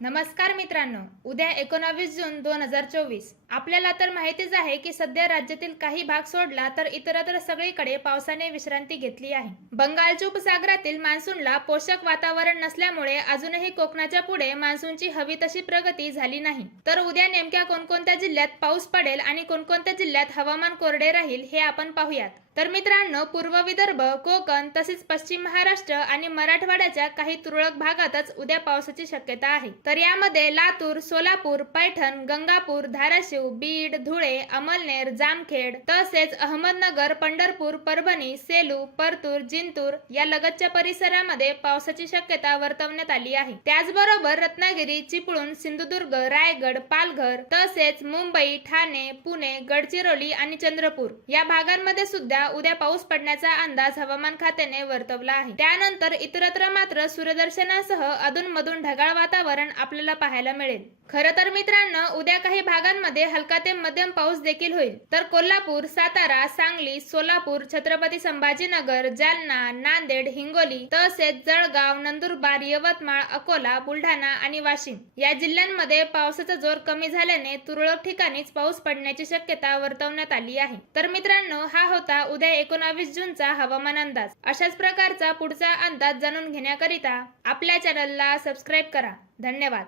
नमस्कार मित्रांनो, उद्या 19 जून 2024. आपल्याला तर माहितीच आहे की सध्या राज्यातील काही भाग सोडला तर इतरत्र सगळीकडे पावसाने विश्रांती घेतली आहे. बंगालच्या उपसागरातील मान्सूनला पोषक वातावरण नसल्यामुळे अजूनही कोकणाच्या पुढे मान्सूनची हवी तशी प्रगती झाली नाही. तर उद्या नेमक्या कोणकोणत्या जिल्ह्यात पाऊस पडेल आणि कोणकोणत्या जिल्ह्यात हवामान कोरडे राहील हे आपण पाहूयात. तर मित्रांनो, पूर्व विदर्भ, कोकण तसेच पश्चिम महाराष्ट्र आणि मराठवाड्याच्या काही तुरळक भागातच उद्या पावसाची शक्यता आहे. तर यामध्ये लातूर, सोलापूर, पैठण, गंगापूर, धाराशिव, बीड, धुळे, अमळनेर, जामखेड तसेच अहमदनगर, पंढरपूर, परभणी, सेलू, परतूर, जिंतूर या लगतच्या परिसरामध्ये पावसाची शक्यता वर्तवण्यात आली आहे. त्याचबरोबर रत्नागिरी, चिपळूण, सिंधुदुर्ग, रायगड, पालघर तसेच मुंबई, ठाणे, पुणे, गडचिरोली आणि चंद्रपूर या भागांमध्ये सुद्धा उद्या पाऊस पडण्याचा अंदाज हवामान खात्याने वर्तवला आहे. त्यानंतर इतरत्र मात्र सूर्यदर्शनासह अधूनमधून ढगाळ वातावरण आपल्याला पाहायला मिळेल. खरं तर मित्रांनो, उद्या काही भागांमध्ये हलका ते मध्यम पाऊस देखील होईल. तर कोल्हापूर, सातारा, सांगली, सोलापूर, छत्रपती संभाजीनगर, जालना, नांदेड, हिंगोली तसेच जळगाव, नंदुरबार, यवतमाळ, अकोला, बुलढाणा आणि वाशिम या जिल्ह्यांमध्ये पावसाचा जोर कमी झाल्याने तुरळक ठिकाणीच पाऊस पडण्याची शक्यता वर्तवण्यात आली आहे. तर मित्रांनो, हा होता उद्या 19 जूनचा हवामान अंदाज. अशाच प्रकारचा पुढचा अंदाज जाणून घेण्याकरिता आपल्या चॅनलला सबस्क्राईब करा. धन्यवाद.